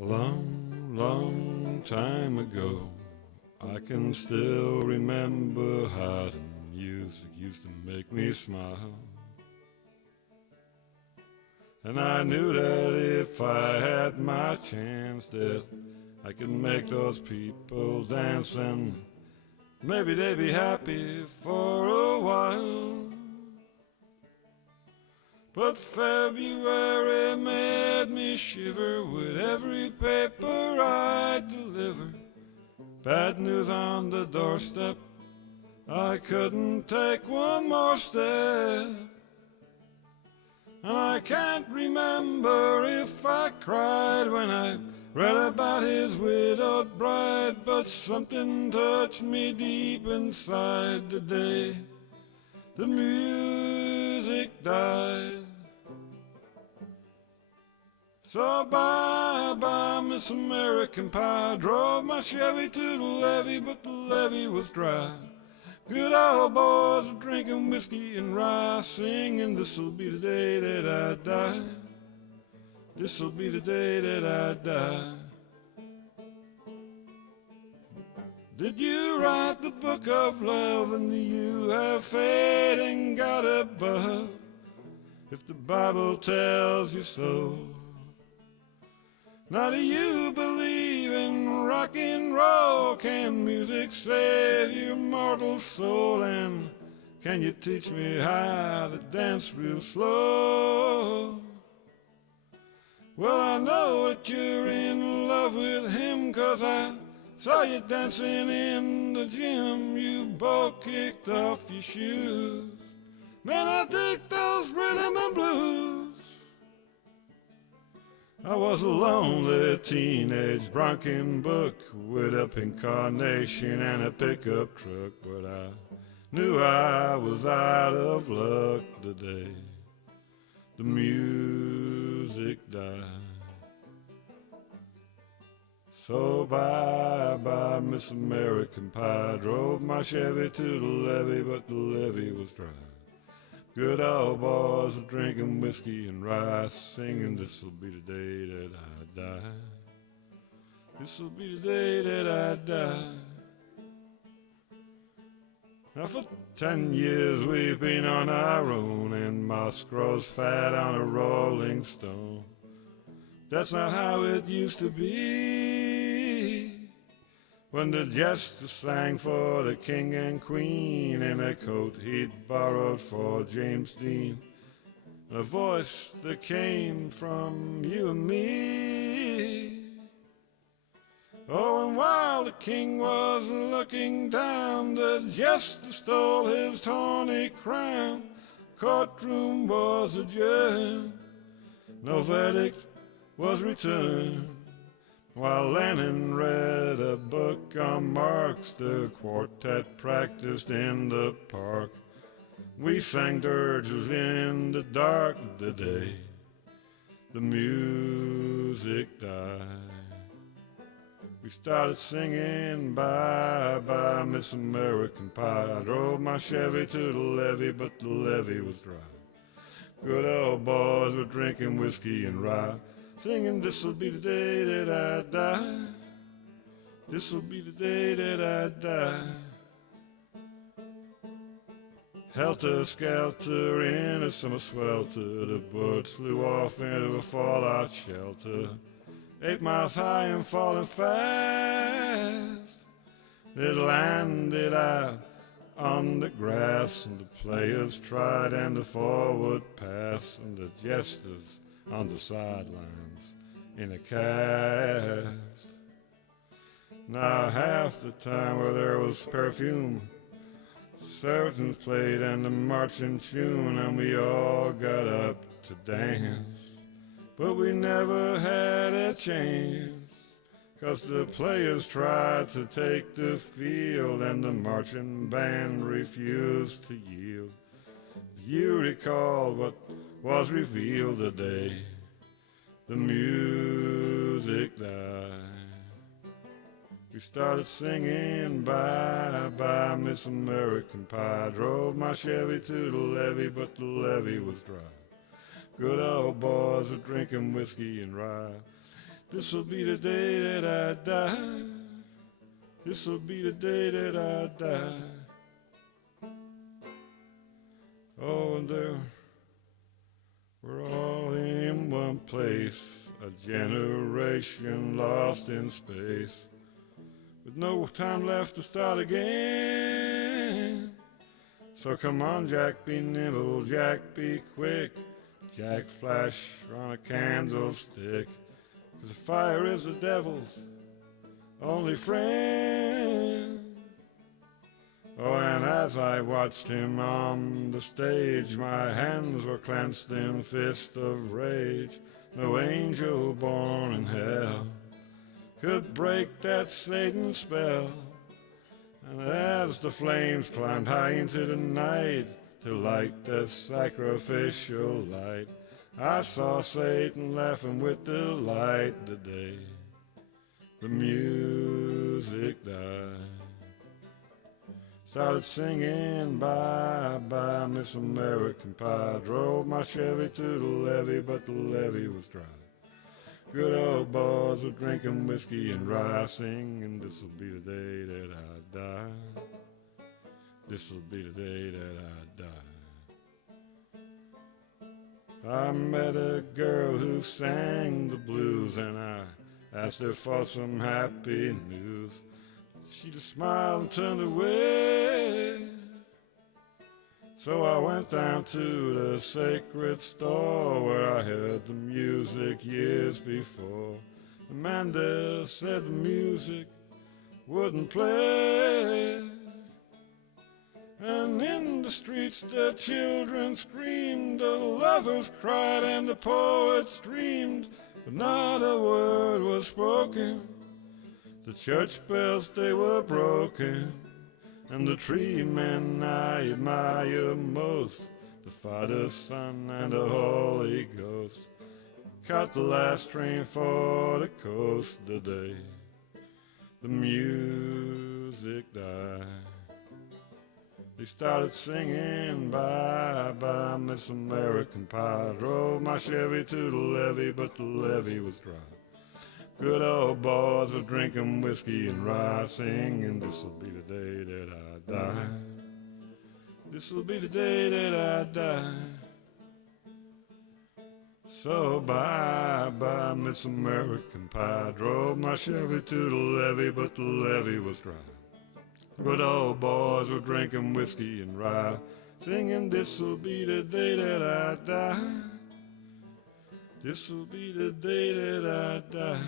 A long, long time ago, I can still remember how the music used to make me smile. And I knew that if I had my chance that I could make those people dance and maybe they'd be happy for a while. But February made me shiver with every paper I delivered. Bad news on the doorstep, I couldn't take one more step. And I can't remember if I cried when I read about his widowed bride, but something touched me deep inside the day the music died. So bye-bye, Miss American Pie. Drove my Chevy to the levee, but the levee was dry. Good old boys are drinking whiskey and rye, singing, this'll be the day that I die. This'll be the day that I die. Did you write the book of love, and do you have faith in God above? If the Bible tells you so. Now do you believe in rock and roll? Can music save your mortal soul? And can you teach me how to dance real slow? Well, I know that you're in love with him, 'cause I saw you dancing in the gym. You both kicked off your shoes. Man, I dig those rhythm and blues. I was a lonely teenage bronchian book with a pink carnation and a pickup truck, but I knew I was out of luck the day the music died. So bye-bye, Miss American Pie. Drove my Chevy to the levee, but the levee was dry. Good old boys are drinking whiskey and rye, singing, this'll be the day that I die. This'll be the day that I die. Now for 10 years we've been on our own, and moss grows fat on a rolling stone. That's not how it used to be, when the jester sang for the king and queen in a coat he'd borrowed for James Dean, a voice that came from you and me. Oh, and while the king was looking down, the jester stole his tawny crown. Courtroom was adjourned, no verdict was returned, while Lennon read a book on Marx. The quartet practiced in the park. We sang dirges in the dark the day the music died. We started singing, bye-bye, Miss American Pie. I drove my Chevy to the levee, but the levee was dry. Good old boys were drinking whiskey and rye, singing, this'll be the day that I die. This'll be the day that I die. Helter-skelter in a summer swelter, the birds flew off into a fallout shelter. 8 miles high and falling fast. They landed out on the grass, and the players tried and the forward pass, and the jesters on the sidelines in a cast. Now half the time where there was perfume, Saracens played and the marching tune, and we all got up to dance, but we never had a chance, 'cause the players tried to take the field and the marching band refused to yield. Do you recall what was revealed the day the music died? We started singing, bye-bye, Miss American Pie. Drove my Chevy to the levee, but the levee was dry. Good old boys were drinking whiskey and rye. This'll be the day that I die. This'll be the day that I die. Oh, and there we're all in one place, a generation lost in space, with no time left to start again. So come on, Jack, be nimble, Jack, be quick, Jack, flash on a candlestick, 'cause the fire is the devil's only friend. Oh, and as I watched him on the stage, my hands were clenched in fist of rage. No angel born in hell could break that Satan spell. And as the flames climbed high into the night to light the sacrificial light, I saw Satan laughing with delight the day the music died. Started singing bye bye Miss American Pie. Drove my Chevy to the levee, but the levee was dry. Good old boys were drinking whiskey and rye, singing this'll be the day that I die. This'll be the day that I die. I met a girl who sang the blues, and I asked her for some happy news. She just smiled and turned away. So I went down to the sacred store where I heard the music years before. The man there said the music wouldn't play. And in the streets the children screamed, the lovers cried and the poets dreamed, but not a word was spoken. The church bells, they were broken, and the tree men I admire most, the Father, Son, and the Holy Ghost, caught the last train for the coast the day the music died. They started singing bye bye Miss American Pie. Drove my Chevy to the levee, but the levee was dry. Good old boys are drinking whiskey and rye, singing this'll be the day that I die. This'll be the day that I die. So bye bye Miss American Pie. Drove my Chevy to the levee, but the levee was dry. Good old boys were drinking whiskey and rye, singing this'll be the day that I die. This'll be the day that I die.